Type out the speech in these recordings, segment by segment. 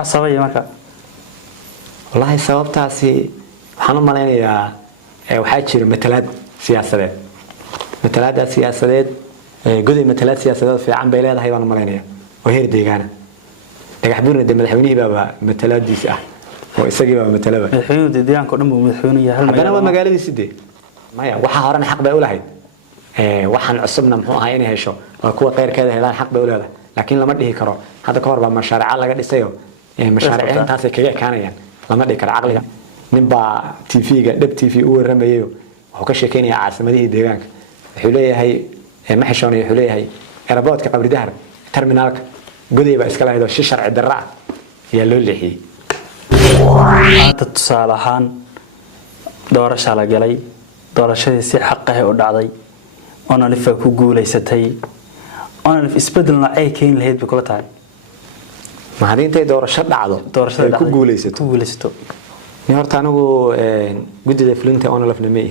حاسبي marka wallahi sababtaasi waxaan u maleynayaa waxaa jira matalaad siyaasadeed goday matalaad siyaasadeed fiican bay leedahay baan u maleynayaa oo heer deegaana dhagax buurna de madaxweynihii baa matalaadiisa ah oo isagii baa matalaba madaxweynuhu deegaanka dhan buu madaxweynuhu yahay haddana waa magaaladiisa de maya waxa horena xaq bay u lahayd waxaan cusubna muxuu ahaa inay hesho waa kuwa qeyrkeeda helaan xaq bay u leedahay laakiin lama dhihi karo hadda ka hor baa mashaariic laga dhisayo mashaariic intaas ay kaga kaanayaan lama dhihi karo caqliga ninba TV-ga dhab TV u waramayo wuxuu ka sheekeynaya caasimadii deegaanka wuxuu leeyahay ma xishoonayo wuxuu leeyahay airportka qabri dahar terminalka goday baa iska lahayd oo si sharci darro ah ayaa loo leexiyay hadda tusaale ahaan doorasho la galay doorashadii si xaq ah u dhacday ona lifa ku guuleysatay ona lif isbedel noocay keen lahayd bay kula tahay ma hadii intay doorasho dhacdo ku guuleysato ni horta anigu gudida fulinta ona lafna meey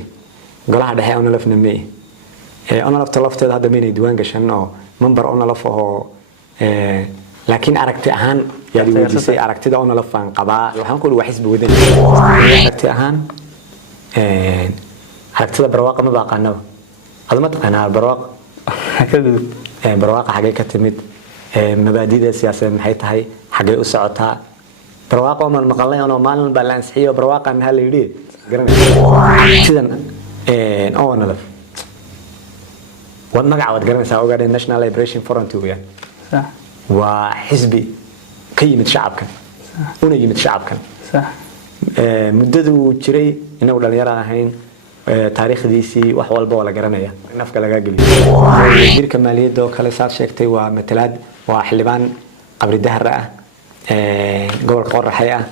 golaha dhexe ona lafna meey ona lafteeda hadda meey diiwaan gashan oo member ona laf oo laakiin aragti ahaan yaa weydiisay aragtida ona lafan qabaa waxaan ku wax xisbi wadan aragti ahaan aragtida barwaaqo ma baaqanaba aduma taqaanaa barwaaqo xagee ka timid mabaadi'da siyaasadeed maxay tahay xagee u socotaa barwaaqo ma maqalnay oo maalin balance xiyo barwaaqo ma la yiri garanay sidan ona laf magaca wad garanaysaa ogaadhay National Liberation Front weeyaan waa xisbi ka yimid shacabka una yimid shacabka muddadu jiray inuu dhalinyaro ahayn taariikhdiisii wax walba wala garanaya nafka laga geliyo jirka maaliyadda oo kale saad sheegtay waa matalaad waa xildhibaan qabri dahar ah gobolka qoraxay ah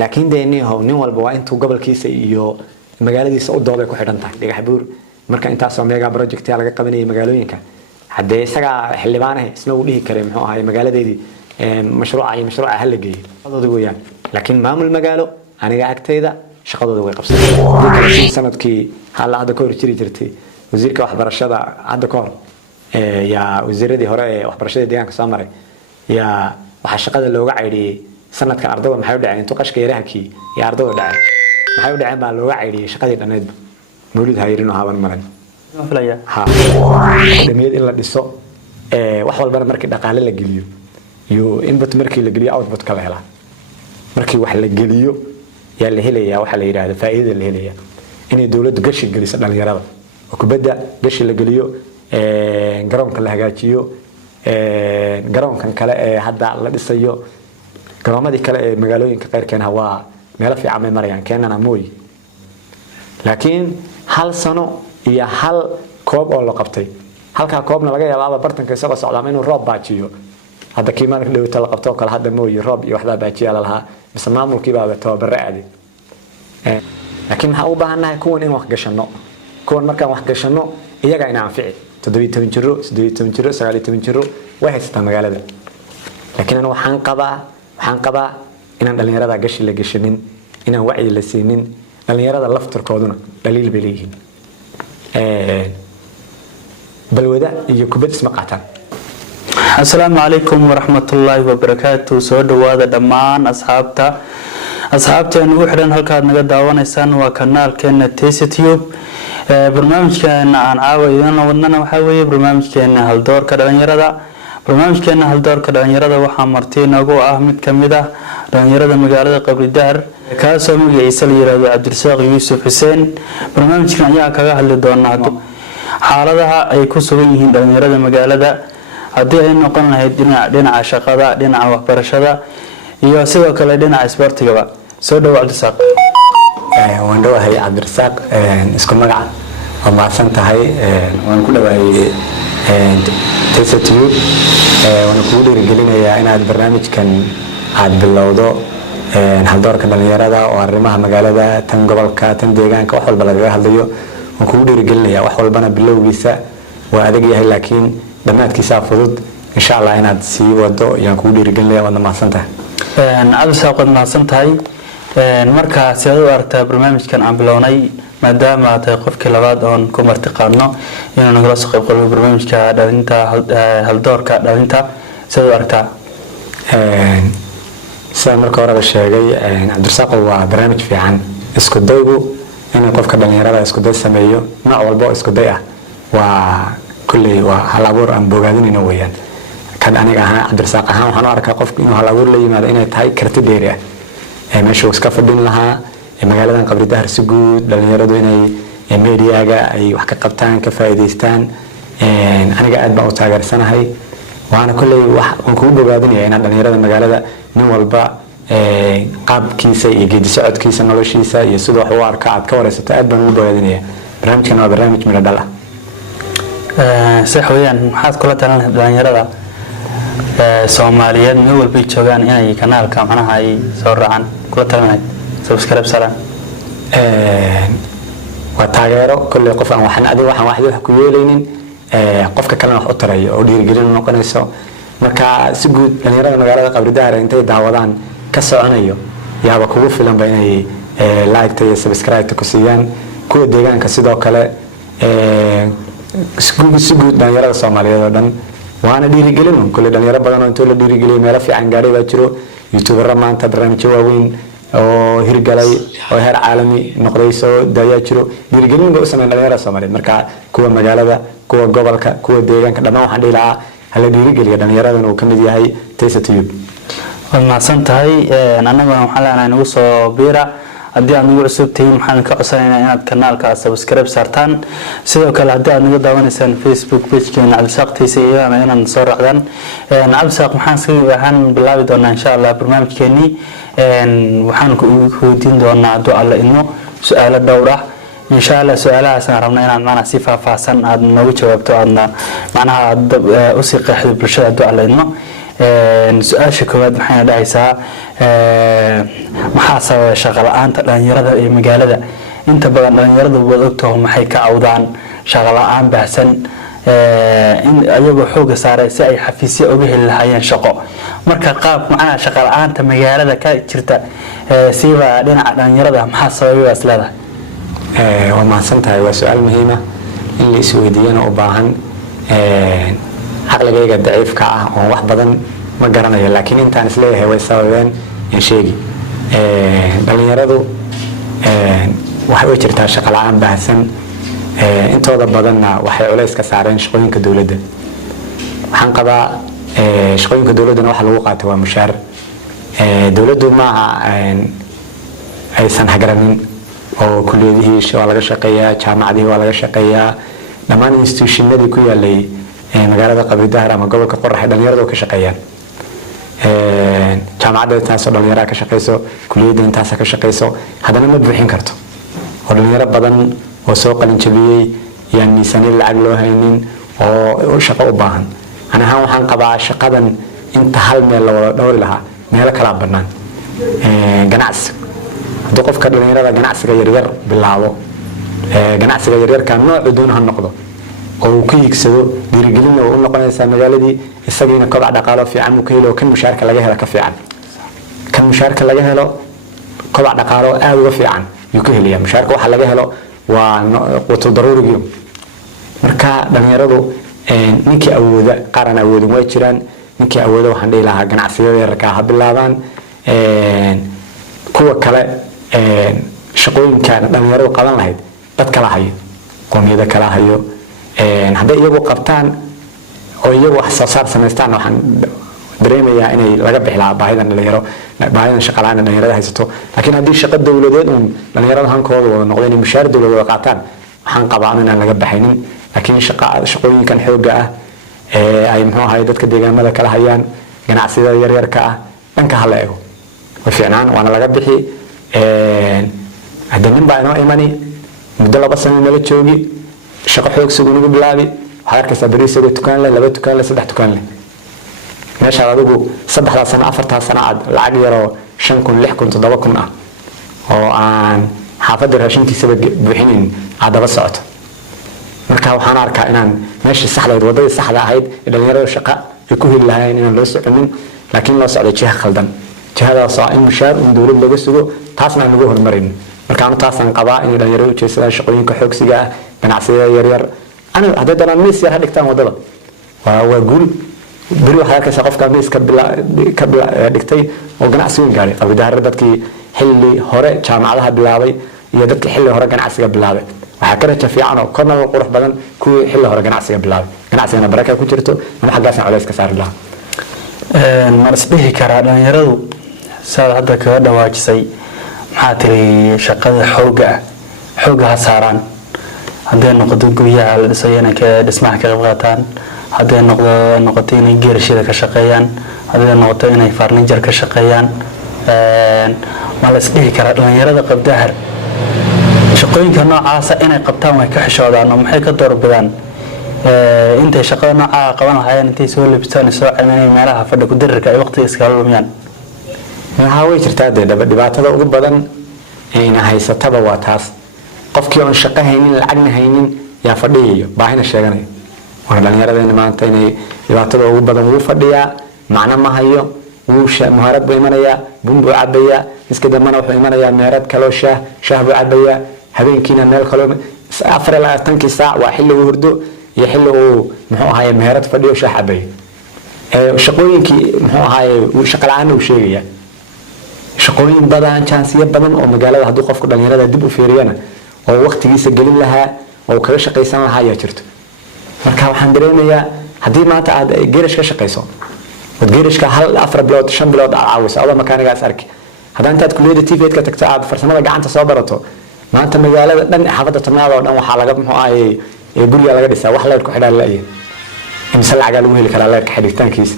laakiin deeniho nin walba waa intuu gobolkiisa iyo magaaladiisa u dooday ku xidhan tahay dhagax buur marka intaas oo mega project laga qabanayay magaalooyinka hadee isaga xildhibaan ah isna uu dhihi karay muxuu ahay magaaladeedii mashruuca hal la geeyay dadoodu weeyaan laakiin maamul magaalo aniga agteyda shaqadooda way qabsadeen sanadkii hada ka hor jiri jirtay wasiirka waxbarashada hadda ka hor yaa wasiiradii hore ee waxbarashada deegaanka soo maray yaa waxa shaqada looga caydiyay sanadka ardayda maxay u dhaceen intuu qashka yarahkii iyo ardayda dhacay maxay u dhaceen baa looga caydiyay shaqadii dhaneed mawlid hayrin oo haban maran dhameed in la dhiso wax walba markii dhaqaale la geliyo iyo input markii la geliyo output kala helaa markii wax la geliyo yaa la helayaa waxa la yiraahdo faa'iido la helayaa inay dawladdu gashi geliso dhalinyarada oo kubadda gashi la geliyo garoonka la hagaajiyo garoonkan kale ee hadda la dhisayo garoomadii kale ee magaalooyinka qayrkeena waa meel fiican ay marayaan keenana mooy laakiin hal sano iyo hal koob oo la qabtay halka koobna laga yaabo bartanka isagoo socda inuu roob baajiyo hadda kiimaanka dhawta la qabto kala hadda mooy roob iyo waxba baajiya lahaa bas maamulkii baa tababar aadi laakiin waxa u baahanahay kuwan in wax gashano kuwan markaan wax gashano iyaga ina anfici 17 jiro 18 jiro 19 jiro way haystaan magaalada laakiin ana waxaan qabaa inaan dhalinyarada gashi la gashanin inaan wacyi la siinin dhalinyarada laftarkooduna dhaliil bay leeyihiin balwada iyo kubad isma qaataan السلام عليكم ورحمة الله وبركاته سود وهذا دمان أصحابتي أنا وحدنا هالكاد نقد دعوانا إنسان وكنال كنا تيستيوب برنامج كان عن عاوي أنا ودنا وحوي برنامج كان هالدور كدان يردا برنامج كان هالدور كدان يردا وحمرتين أقوى أحمد كمدة دان يردا مقالة قبل الدهر كاسم يسال يردا عبد الرزاق يوسف حسين برنامج كان يا كذا هالدورنا حالها أي كسبين دان يردا مقالة haddii ay noqon lahayd dhinaca shaqada dhinaca waxbarashada iyo sidoo kale dhinaca isboortiga soo dhaw Cabdirasaaq waan dhawahay Cabdirasaaq isku magac oo maasan tahay waan ku dhawaayay TSTU waan ku dhiirigelinayaa inaad barnaamijkan aad bilowdo hal doorka dhalinyarada oo arrimaha magaalada tan gobolka tan deegaanka wax walba laga hadlayo waan ku dhiirigelinayaa wax walbana bilowgiisa waa adag yahay laakiin dhammaadkiisa fudud insha Allah inaad sii wado yaan ku dhiirigelinayaa wada maasantahay Cabdirasaaq wada maasantahay marka sidoo aragtaa barnaamijkan aan bilownay maadaama aad tahay qofkii labaad oo ku martiqaadno inuu nagala soo qayb qaato barnaamijka dhalinta hal doorka dhalinta sidoo aragtaa sida marka hore sheegay Cabdirasaaq waa barnaamij fiican isku daygu in qofka dhalinyarada isku day sameeyo nooc walba isku day ah waa kulli waa hal abuur aan bogaadinayno weeyaan kan aniga ahaan Cabdirasaaq ahaan waxaan arkaa qofku inuu hal abuur la yimaado inay tahay karti dheeri ah meesha iska fadhin lahaa magaaladan Qabri Dahar si guud dhalinyaradu inay meediyaga ay wax ka qabtaan ka faa'iideystaan aniga aad baan u taageersanahay waana kulli wax aan ku bogaadinayaa in dhalinyarada magaalada nin walba qaabkiisa iyo geedi socodkiisa noloshiisa iyo sidoo wax u arka aad ka wareysato aad baan ugu bogaadinayaa barnaamijkan waa barnaamij mid dhal ah sax weeyaan maxaad kula talan dhalinyarada Soomaaliyeed meel walba joogaan inay kanaalka macnaha ay soo raacaan kula talanayd subscribe saran waa taageero kulli qof aan waxaan wax ku yeelaynin qofka kalena wax u tarayo oo dhiirigelin noqonayso marka si guud dhalinyarada magaalada Qabri Dahar intay daawadaan ka soconayo yaaba kugu filan ba inay like iyo subscribe ku siiyaan kuwa deegaanka sidoo kale si guud dhalinyarada Soomaaliyeed oo dhan waana dhiirigelin kulli dhalinyaro badan oo inta la dhiirigeliyo meel fiican gaaray baa jiro YouTuber maanta barnaamijyo waaweyn oo hirgalay oo heer caalami noqday soo daayaa jiro dhiirigelin baa u sameeyay dhalinyarada Soomaaliyeed marka kuwa magaalada kuwa gobolka kuwa deegaanka dhammaan waxaan dhiilaa hala dhiirigeliyo dhalinyarada uu kamid yahay TasteTube ma santahay anaguna waxaan leenahay nagu soo biira haddii aad nagu cusub tihiin waxaan ka codsanaynaa inaad kanaalka subscribe saartaan sidoo kale haddii aad naga daawanaysaan Facebook page-keena Cabdirasaaq Tiise iyo inaad soo raacdaan Cabdirasaaq maxaan si waxaan bilaabi doonaa insha Allah barnaamijkeeni waxaan ku weydiin doonaa haddii alla inoo su'aalo dhowr ah insha Allah su'aalahaas aan rabnaa inaad macna si faahfaahsan aad noogu jawaabto aadna macnaha u sii qeexdo bulshada haddii alla inoo su'aasha koowaad maxay dhahaysaa maxaa sababa shaqo la'aanta dhalinyarada ee magaalada inta badan dhalinyaradu wada ogtahay maxay ka cawdaan shaqo la'aan baahsan in ayagoo xoog saaray si ay xafiisyo uga heli lahaayeen shaqo marka qaab macnaha shaqo la'aanta magaalada ka jirta siiba dhinaca dhalinyarada maxaa sababa aslada waa mahadsantahay waa su'aal muhiim ah in la isweydiiyana u baahan aqligayga daciifka ah oo wax badan ma garanayo laakiin intaan isleeyahay way sababeen in sheegi dhalinyaradu waxay u jirtaa shaqo la'aan baahsan intooda badanna waxay culays ka saareen shaqooyinka dawladda waxaan qabaa shaqooyinka dawladana waxa lagu qaato waa mushaar dawladdu ma aysan hagaranin oo kulliyadihii waa laga shaqeeyaa jaamacadihii waa laga shaqeeyaa dhammaan institutionadii ku yaalay magaalada Qabri Dahar ama gobolka Qoraxay dhalinyaradu ka shaqeeyaan jaamacadda intaas dhalinyarada ka shaqeyso kulliyadda intaas ka shaqeyso hadana ma buuxin karto oo dhalinyaro badan oo soo qalin jabiyay yaan miisaaniyad lacag loo haynin oo shaqo u baahan ana ahaan waxaan qabaa shaqadan inta hal meel la wada dhowri lahaa meel kala banaan ganacsi haddii qofka dhalinyarada ganacsiga yaryar bilaabo ganacsiga yaryar ka nooc doon ha noqdo oo ku yigsado dhiirigelin oo u noqonaysa magaaladii isagiina kobac dhaqaale fiican uu ka helo kan mushaarka laga helo ka fiican kan mushaarka laga helo kobac dhaqaale aad uga fiican uu ka heliyaa mushaarka waxa laga helo waa qutul daruuriga marka dhalinyaradu ninkii awooda qaran awoodin way jiraan ninkii awooda waxaan dhihi lahaa ganacsiyada yarka ha bilaabaan kuwa kale shaqooyinkan dhalinyaradu qaban lahayd dad kala hayo qoomiyada kala hayo hadday iyagu qabtaan oo iyagu wax soo saar samaystaan waxaan dareemayaa inay laga bixilaa baahidan dhalinyaro baahidan shaqo la'aan dhalinyarada haysato laakiin haddii shaqo dawladeed dhalinyarada hankooda wada noqdo inay mushaar dawladeed qaataan waxaan qabaa inaan laga baxaynin laakiin shaqooyinkan xooga ah ay muxuu ahaay dadka deegaamada kala hayaan ganacsiyada yaryarka ah dhanka hala eego way fiicnaan waana laga bixi hadda nin baa inoo imani muddo 2 sano nala joogi shaqo xoog sugu bilaabi waxa arkaysaa bariisada tukaan leh 2 tukaan leh 3 tukaan leh meesha adigu 3 sano 4 sano aad lacag yaro 5,000 6,000 7,000 ah oo aan xaafadda raashinkiisa buuxinin aad daba socoto marka waxaan arkaa inaan meeshii saxda wadada saxda ahayd dhalinyarada shaqo ay ku heli lahaayeen inaan loo soconin laakiin loo socdo jiha khaldan jihadaas oo in mushaar dawlad laga sugo taasna aan lagu hormarin marka aan taasan qabaa in dhalinyaradu jeesada shaqooyinka xoogsiga ah ganacsiyada yaryar ana hadda miis yar dhigtaan wadada waa guul beri waxa ka qofka miiska dhigtay oo ganacsi weyn gaaray qabidaar dadkii xilli hore jaamacadaha bilaabay iyo dadkii xilli hore ganacsiga bilaabay waxa ka raja fiican oo korna qurux badan kuwii xilli hore ganacsiga bilaabay ganacsigana baraka ku jirto ama xaggaasna culays ka saari lahaa ma isdhihi karaa dhalinyaradu saad hadda kaga dhawaajisay maxaa tiri shaqada xooga ha saaraan hadday noqoto guryaha la dhisayo inay dhismaha ka qayb qaataan hadday noqoto inay geerashada ka shaqeeyaan hadday noqoto inay farnijar ka shaqeeyaan ma la isdhihi karaa dhalinyarada qabdahar shaqooyinka noocaasa inay qabtaan way ka xishoodaan oo maxay ka doorbidaan intay shaqada noocaa qaban lahaayeen intay soo labistaan soo caminay meelaha fadhi ku dirirka ay waqtiga iskaga lumiyaan maxaa way jirtaa dhibaatada ugu badan ayna haysataba waa taas qofkii aan shaqo haynin lacagna haynin yaa fadhiyo baahina sheeganay waa dhalinyarada maanta inay dhibaatada ugu badan uu fadhiyaa macna ma hayo wuu muharad buu imanayaa bumbu cabaya iska damana wuxuu imanayaa meerad kale shaah buu cabaya habeenkiina meel kale 24 saac waa xilli uu hurdo iyo xilli uu muxuu ahaay meerad fadhiyo shaah cabay shaqooyinkii muxuu ahaay shaqo la'aan uu sheegaya shaqooyin badan chansiyo badan oo magaalada haddii qofku dhalinyarada dib u fiiriyana oo waqtigiisa gelin lahaa oo kaga shaqaysan lahaa ayaa jirto marka waxaan dareemayaa haddii maanta aad geerish ka shaqayso wad geerishka hal 4 bilood 5 bilood aad caawiso ama makaanigaas arki haddii intaad kulliyada TVED ka tagto aad farsamada gacanta soo barato maanta magaalada dhan xaafadda Tanaada oo dhan waxa laga muxuu ahaayay guriga laga dhisaa wax leer ku xidhan la'yahay imsa lacag lagu heli karaa leerka xidhitaankiisa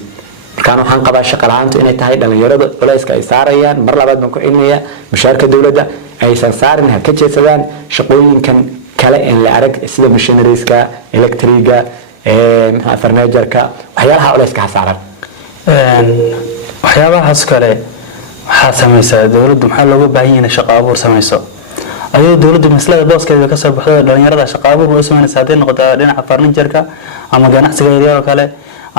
markaan waxaan qabaa shaqo la'aantu inay tahay dhalinyarada culayska ay saarayaan mar labaad baan ku cilmiyaa mushaarka dawladda aysan saarin ha ka jeedsadaan shaqooyinkan kale in la arag sida machineries-ka electriga furniture-ka waxyaalaha culayska ha saaran waxyaabahaas kale waxaa samaysaa dawladdu maxaa looga baahan yahay shaqo abuur samayso ayuu dawladdu maslada booskeeda ka soo baxdo dhalinyarada shaqo abuur u sameynaysaa hadday noqoto dhinaca furniture-ka ama ganacsiga yaryar kale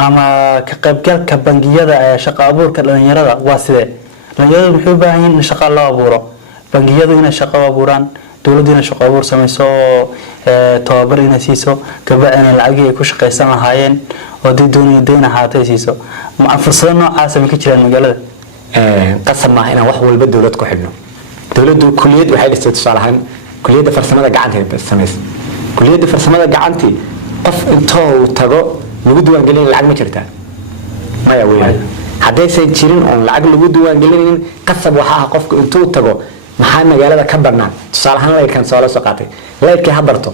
ama ka qaybgalka bangiyada ee shaqo abuurka dhalinyarada waa sidee dhalinyaradu maxay u baahan yihiin in shaqo loo abuuro bangiyadu inay shaqo abuuraan dawladdu inay shaqo abuur samayso tababar inay siiso gabadha inay lacag ay ku shaqaysan lahaayeen oo doonaya deyn ahaatay siiso ma fursado noocaas ma ka jiraan magaalada qasab ma inaan wax walba dawlad ku xidhno dawladdu kulliyad waxay dhisay tusaalahan kulliyadda farsamada gacanta samaysa kulliyadda farsamada gacantii qof intuu tago lagu diiwaan gelin lacag ma jirtaa maya weeyaan haddaysan jirin oo lacag lagu diiwaan gelinin qasab waxa ah qofku intuu tago maxaa magaalada ka banaan tusaalahan leerkan soo la soo qaatay leerkii ha barto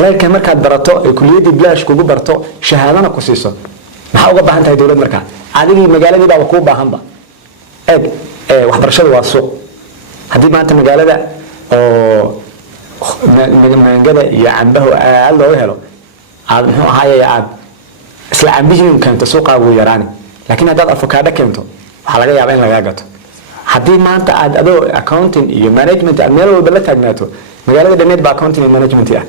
leerkan markaad barato ee kulliyadii bilaash kugu barto shahaadana ku siiso maxaa uga baahan tahay dawlad markaa adigii magaaladii baa ku baahanba waxbarashadu waa suuq haddii maanta magaalada oo mangada iyo cambaha aad looga helo aad muxuu ahaayay aad isla cambihiin keento suuqa ugu yaraani laakiin haddaad avocado keento waxa laga yaabaa in laga gato haddii maanta aad adoo accounting iyo management aad meel walba la taagnaato magaalada dhameed baa accounting iyo management ah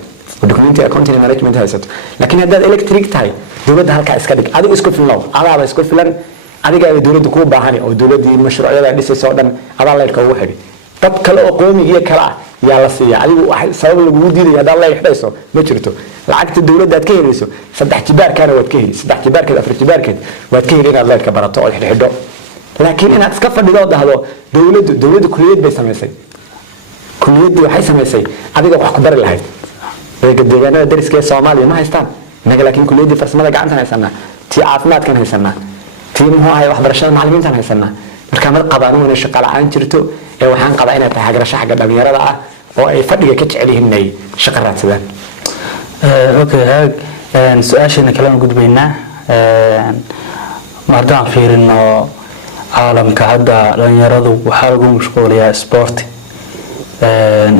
document accounting iyo management haysato laakiin haddaad electric tahay dawladda halka iska dhig adigu isku filan adaaba isku filan adiga ay dawladdu ku baahan oo dawladii mashruucyada dhisayso dhan adaa leerka ugu xidhi dad kale oo qoomi iyo kala yaa la siiya adigu wax sabab lagu diiday hadaa la xidhayso ma jirto lacagta dawladda aad ka helayso 3 jibaarkana waad ka heli 3 jibaarkeed 4 jibaarkeed waad ka heli inaad leerka barato oo xidho laakiin inaad iska fadhido dhahdo dawladdu kulliyad bay samaysay kulliyaddu waxay samaysay adiga wax ku bari lahayd deegaanada dariska ee Soomaaliya ma haystaan naga laakiin kulliyadii farsamada gacanta haysanaa tii caafimaadkan haysanaa tii muxuu ahay waxbarashada macallimiintan haysanaa marka mid qabaan inay shaqo la'aan jirto ee waxaan qabaa inay tahay hagarasho xagga dhalinyarada ah oo ay fadhiga ka jecel yihiin inay shaqo raadsadaan okay su'aashana kale aan gudbaynaa maadaama fiirino caalamka hadda dhalinyaradu waxaa lagu mashquulayaa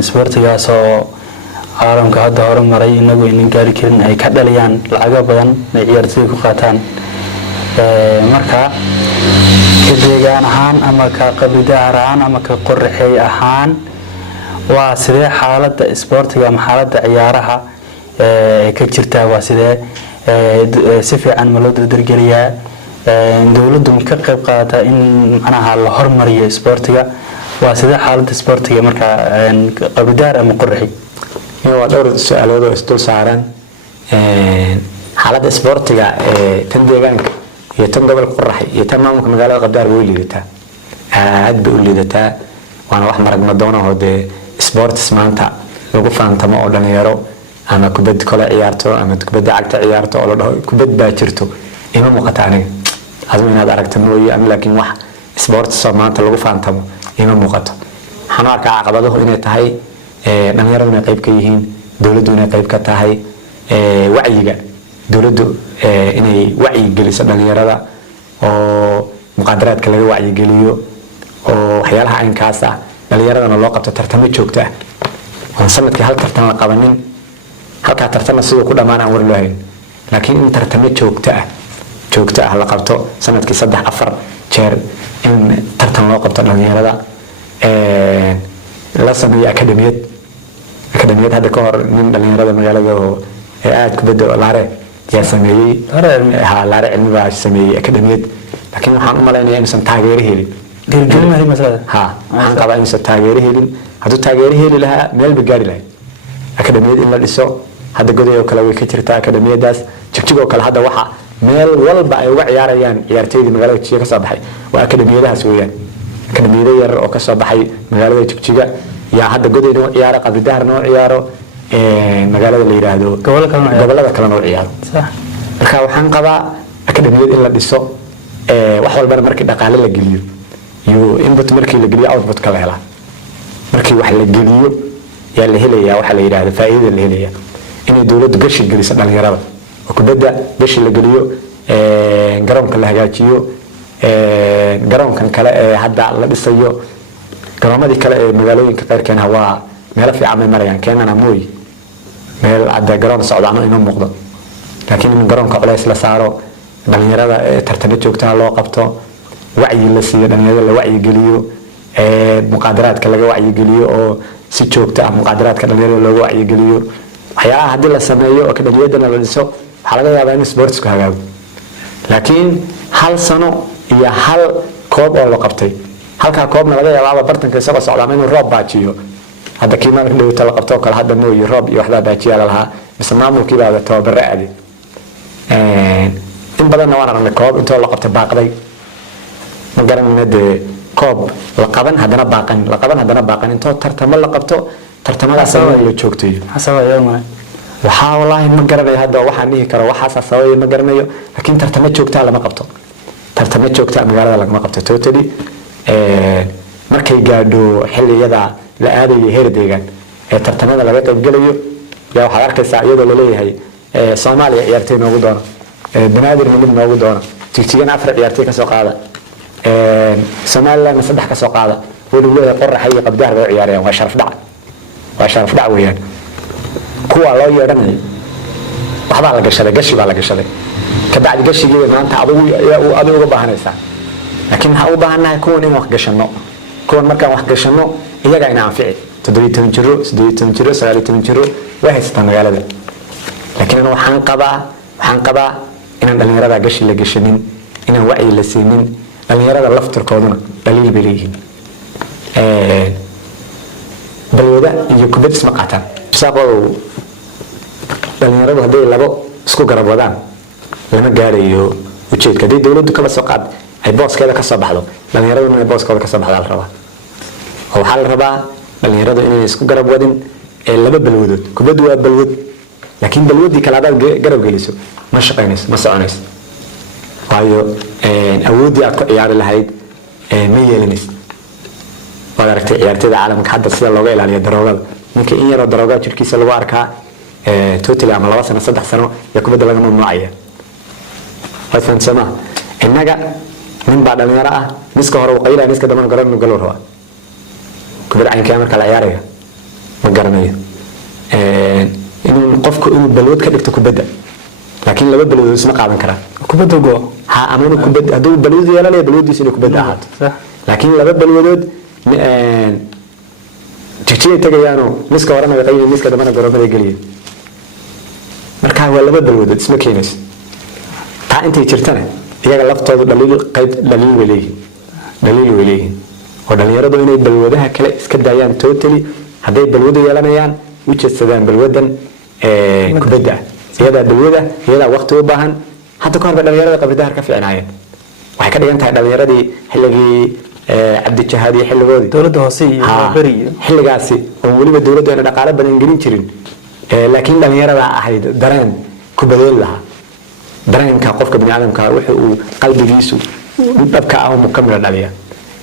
sportigaas oo caalamka hadda horumaray inagu inaan gaari karin ay ka dhaliyaan lacago badan ay ciyaartoyda ku qaataan marka ka deegaan ahaan ama ka qabidaar ahaan ama ka qorraxay ahaan waa sidee xaaladda sportiga ama xaaladda ciyaaraha ka jirta waa sidee si fiican ma loo dardargeliyaa dawladdu ka qayb qaadata in macnaha la hormariyo sportiga waa sidee xaaladda sportiga marka qabidaar ama qorraxay waa dhowr su'aalood oo isdul saaran xaaladda isboortiga tan deegaanka iyo tan gobolka Qoraxay iyo tan maamulka magaalada Qabdaar way liidataa aad bay u liidataa waana wax maragma doona oo de sports maanta lagu faantamo oo dhalinyaro ama kubad kale ciyaarto ama kubadda cagta ciyaarto oo la dhaho kubad baa jirto ima muuqata aniga adoo inaad aragto mooyee ama laakiin wax sports maanta lagu faantamo ima muuqato waxaan arkaa caqabadahu inay tahay dhalinyaradu inay qayb ka yihiin dawladdu inay qayb ka tahay wacyiga dawladdu inay wacyi geliso dhalinyarada oo muqaadaraadka laga wacyi geliyo oo waxyaalaha aynkaas ah dhalinyaradana loo qabto tartamo joogto ah oo sanadkii hal tartan la qabanin halka tartanna sidoo ku dhamaan aan war loo hayn laakiin in tartamo joogto ah la qabto sanadkii 3-4 jeer in tartan loo qabto dhalinyarada la sameeyo akademiyad hadda ka hor nin dhalinyarada magaalada oo aad kubadda laare yaa sameeyay laare cilmi baa sameeyay akademiyad laakiin waxaan u maleynayaa inaysan taageero helin waxaan qabaa inaysan taageero helin hadduu taageero heli lahaa meel ba gaari lahayd akademiyad in la dhiso hadda goday oo kale way ka jirtaa akademiyadaas jigjig oo kale hadda waxa meel walba ay uga ciyaarayaan ciyaartoydii magaalada Jigjiga ka soo baxay waa akademiyadahaas weeyaan akademiyada yar oo ka soo baxay magaalada Jigjiga yaa hadda goday inuu ciyaaro Qabdaar inuu ciyaaro magaalada la yiraahdo gobolada kale inuu ciyaaro marka waxaan qabaa akademiyad in la dhiso wax walba markii dhaqaale la geliyo iyo input markii la geliyo output kala hela markii wax la geliyo yaa la helayaa waxa la yiraahdo faa'iido la helayaa in dawladdu gashi geliso dhalinyarada oo kubadda gashi la geliyo garoonka la hagaajiyo garoonkan kale ee hadda la dhisayo garoomadii kale ee magaalooyinka qaarkeena waa meel fiican ay marayaan keenana mooy meel hadda garoon socdaano inuu muuqdo laakiin in garoonka culays la saaro dhalinyarada tartano joogto ah loo qabto wacyi la siiyo dhalinyarada la wacyi geliyo muqaadaraadka laga wacyi geliyo oo si joogto ah muqaadaraadka dhalinyarada looga wacyi geliyo waxyaalaha haddii la sameeyo akademiyadana la dhiso waxaa laga yaabaa in sportsku hagaago laakiin hal sano iyo hal koob oo la qabtay halka koobna laga yaabaa bartanka isagoo socdaa inuu roob baajiyo hadda kiimaan dhawta la qabto kala hadda mooy roob iyo waxda baajiya lahaa bisna maamulkii baa tababar aadi in badanna waan aragnay koob intoo la qabtay baaqday ma garanayna de koob la qaban haddana baaqan intoo tartamo la qabto tartamadaas ay joogtay waxaa wallahi ma garanayo hadda waxaan dhihi karo waxaas sababay ma garanayo laakiin tartamo joogta lama qabto tartamo joogta magaalada lagama qabto totally markay gaadho xilliyada la aadayo heer deegaan ee tartamada laga qayb galayo yaa waxaad arkaysaa iyadoo la leeyahay Soomaaliya ciyaartay noogu doona banaadir mid noogu doona Jigjigan 4 ciyaartay ka soo qaada Soomaaliland 3 ka soo qaada wuu leeyahay Qoraxay iyo Qabdaar bay ciyaarayaan waa sharaf dhac weeyaan kuwa loo yeedhanay waxba la gashaday gashi baa la gashaday ka bacdi gashigeeda maanta adigu uga baahanaysaa laakiin waxa u baahanahay kuwan in wax gashano kuwan markaan wax gashano iyaga ina anfici 17 jiro 18 jiro 19 jiro way haystaan magaalada laakiin waxaan qabaa inaan dhalinyarada gashi la gashanin inaan wacyi la siinin dhalinyarada laftirkooduna dhaliil bay leeyihiin balwada iyo kubad isma qaataan sababtoo dhalinyaradu haday labo isku garab wadaan lama gaarayo ujeedka hadii dawladdu kala soo qaad ay booskeeda ka soo baxdo dhalinyaradu inay booskooda ka soo baxdo la rabaa oo waxa la rabaa dhalinyaradu inay isku garab wadin ee laba balwadood kubad waa balwad laakiin balwadii kala garab geliso ma shaqeynayso ma soconayso waayo awoodii aad ku ciyaari lahayd ma yeelanayso wada aragtay ciyaartoyda caalamka hadda sida looga ilaaliyo daroogada ninka in yaro darooga jirkiisa lagu arkaa totally ama 2 sano 3 sano ya kubadda laga mamnuucaya waxaan sama innaga nin baa dhalinyaro ah miska hore uu qayla miska daman garan galo raba kubadda aynka marka la ciyaarayo ma garanayo inuu qofku inuu balwad ka dhigto kubadda laakiin laba balwadood isma qaadan karaan kubadda go ama inuu kubadda haduu balwad yeelanayo balwadiisa inuu kubadda ahaato laakiin laba balwadood jijiyay tagayaano miska horena way qayli miska damana garoomada galiye marka waa laba balwadood isma keenayso taa intay jirtana iyaga laftoodu dhaliil weleeyihiin oo dhalinyaradu inay balwadaha kale iska daayaan totally hadday balwada yeelanayaan u jeedsadaan balwadan kubadda iyadaa dawlada iyadaa waqti u baahan hadda ka horba dhalinyarada qabri dahar ka fiicnaayeen waxay ka dhigan tahay dhalinyaradii xilligii cabdi jahaad iyo xilligoodii dowladda hoose iyo bari iyo xilligaasi oo weliba dawladdu ayna dhaqaale badan gelin jirin laakiin dhalinyarada ahayd dareen ku badeel lahaa dareenka qofka bini'aadamka wuxuu uu qalbigiisu dhabka ah uu ka mid dhaliya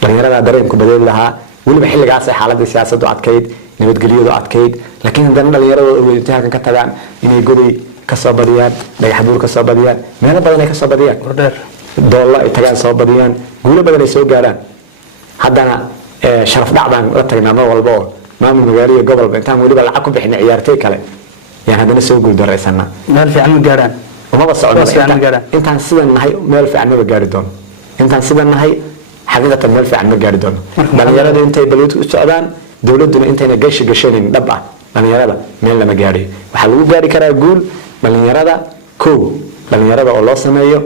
dhalinyarada dareen ku badeel lahaa weliba xilligaas ay xaaladda siyaasaddu adkayd nabadgelyadu adkayd laakiin haddana dhalinyarada oo imtixaanka ka tagaan inay goday ka soo badiyaan dhagax buur ka soo badiyaan meelo badan ay ka soo badiyaan wardheer doollo ay tagaan soo badiyaan guulo badan ay soo gaaraan haddana sharaf dhacdaan la tagnaa mar walba oo maamul magaalo iyo gobolba intaan weliba lacag ku bixinay ciyaartay kale yaan haddana soo guuldaraysanaa meel fiican ma gaaraan umaba socono intaan sidan nahay meel fiican maba gaari doono intaan sidan nahay xaqiiqatan meel fiican ma gaari doono dhalinyarada intay balwad u socdaan dawladduna intayna gashi gashanayn dhab ah dhalinyarada meel lama gaariyo waxaa lagu gaari karaa guul dhalinyarada kow dhalinyarada oo loo sameeyo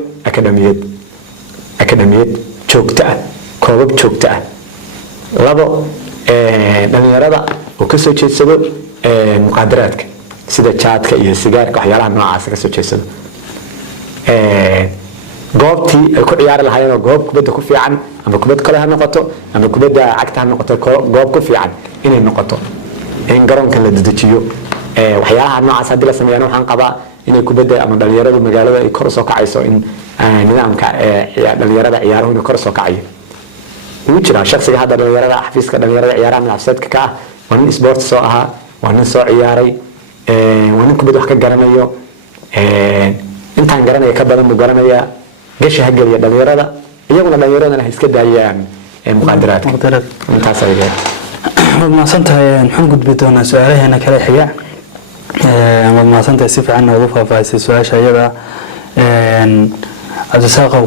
akademiyad joogto ah koobab joogto ah labo dhalinyarada oo ka soo jeedsado muqaadaraadka sida jaadka iyo sigaarka waxyaalaha noocaas ka soo jeedsado goobtii ay ku ciyaari lahaayeen goob kubadda ku fiican ama kubad kale ha noqoto ama kubadda cagta ha noqoto goob ku fiican inay noqoto in garoonka la dedejiyo waxyaalaha noocaas haddii la sameeyana waxaan qabaa inay kubadda ama dhalinyaradu magaalada ay kor soo kacayso in nidaamka dhalinyarada ciyaaruhu inuu kor soo kacayo wuu jiraa shakhsiga hadda dhalinyarada xafiiska dhalinyarada ciyaaraha madaxsaadka ka ah waa nin sport soo ahaa waa nin soo ciyaaray waa nin kubad wax ka garanayo intaan garanaya ka badan buu garanayaa gashi ha geliya dhalinyarada iyaguna dhalinyaradana ha iska daayaan muqaadaraadka intaas ay leedahay waad mahadsantahay maxaan gudbi doonaa su-aalaheena kale xiga waad mahadsantahay si fiican ugu faahfaahisay su-aasha iyada cabdisaaqow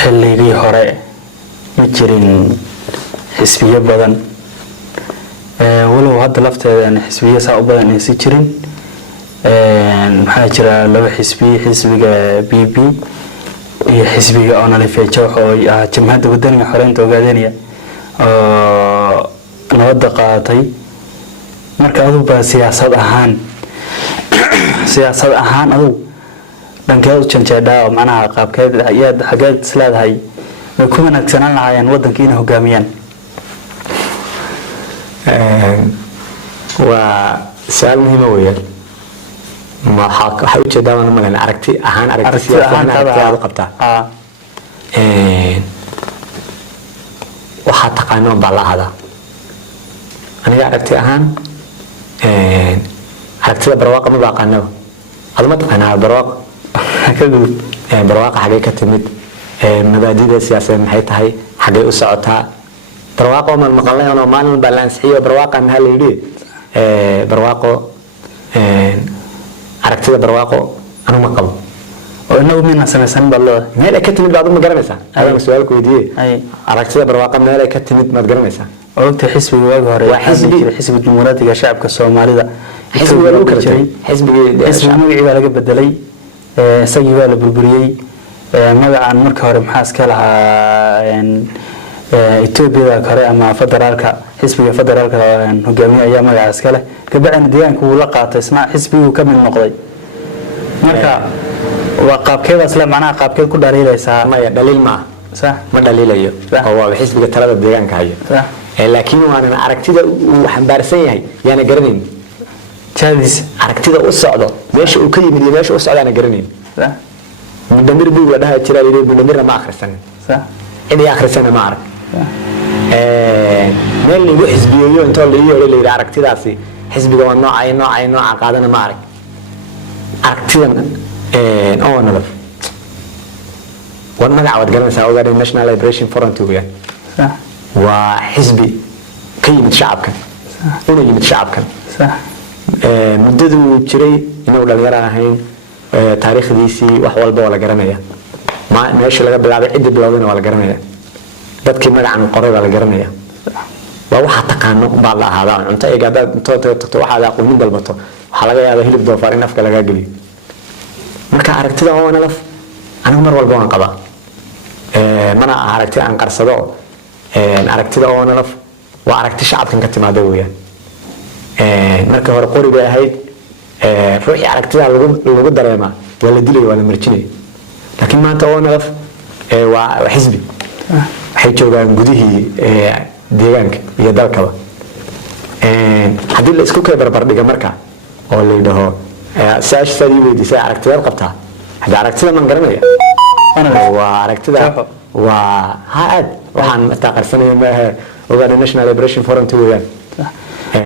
xilligii hore ma jirin xisbiyo badan walow hadda lafteeda xisbiyo saa u badan aysan jirin maxaa jira laba xisbi xisbiga BB iyo xisbiga onalifeejo oo ah jamhadda wadaniga xoreynta ogaadanaya oo nabadda qaatay marka adigu baa siyaasad ahaan adigu dhankeed u janjeedhaa oo macnaha qaabkeed ayaad xageed isleedahay way ku wanaagsanaan lahaayeen waddanka inay hogaamiyaan waa su-aal muhiima weeyaan waxaa ujeedaa waan umalayn aragti ahaan aragti siyaasad qabtaa waxaa taqaanoon baa la ahadaa aniga aragti ahaan aragtida barwaaqa ma baaqaanaba aduma taqaanaa barwaaqa barwaaqa xagee ka timid mabaadida siyaasadeed maxay tahay xagee u socotaa barwaaqo man maqalnay oo maalin baa la ansixiyo barwaaqa maxaa la yidhi barwaaqo aragtida barwaaqo anu ma qabo oo inagu mina samaysan baa loo meel ay ka timid baad ma garanaysaa adaan su'aal ku weydiiyey aragtida barwaaqo meel ay ka timid maad garanaysaa ogta xisbiga waagi hore xisbiga dimuqraadiga shacabka Soomaalida xisbiga lagu kala jiray xisbiga magacii baa laga bedelay isagii baa la burburiyay magacaan marka hore maxaa iska lahaa Ethiopia kale ama federaalka xisbiga federaalka hogaamiye ayaa magacaas kale kabacdi deegaanka uu la qaatay isna xisbigu ka mid noqday marka waa qaabkeeda isla macnaha qaabkeed ku dhaliilaysaa maya dhaliil ma sax ma dhaliilayo oo waa xisbiga talada deegaanka hayo sax laakiin waana aragtida uu xambaarsan yahay yaana garanayn jaadis aragtida u socdo meesha uu ka yimid iyo meesha u socdaana garanayn sax mudamir buu la dhahay jiray mudamir ma akhrisan sax inay akhrisan ma arag meel lagu xisbiyeeyo intoo la yiri la yiri aragtidaasi xisbiga waa nooca qaadana ma arag aragtidan oo nabad wana magaca wad garanaysaa ogaada National Liberation Front weeyaan sax waa xisbi ka yimid shacabka una yimid shacabka sax muddadu jiray inuu dhalinyaro ahayn taariikhdiisii wax walba waa la garanaya meesha laga bilaabay cidii bilowdayna waa la garanaya dadkii magacan qoray waa la garanaya waa waxa taqaano baa la ahaadaa cunto ay gaadad inta waxa la aqoon dalbato waxa laga yaabaa hilib doofaar in afka laga geliyo marka aragtida oo nalaf anigu mar walba waan qabaa mana aragti aan qarsado aragtida oo nalaf waa aragti shacabkan ka timaada weeyaan marka hore qori bay ahayd ruuxii aragtida lagu dareema waa la dilay waa la marjinay laakiin maanta ONLF waa xisbi waxay joogaan gudihii deegaanka iyo dalkaba haddii la isku kala barbar dhiga marka oo la yidhaho saashadii weydiisay aragtidaad qabtaa hadda aragtida man garanaya waa aragtida waa ha aad waxaan mataa qarsanaya ma aha ogaada National Liberation Front weeyaan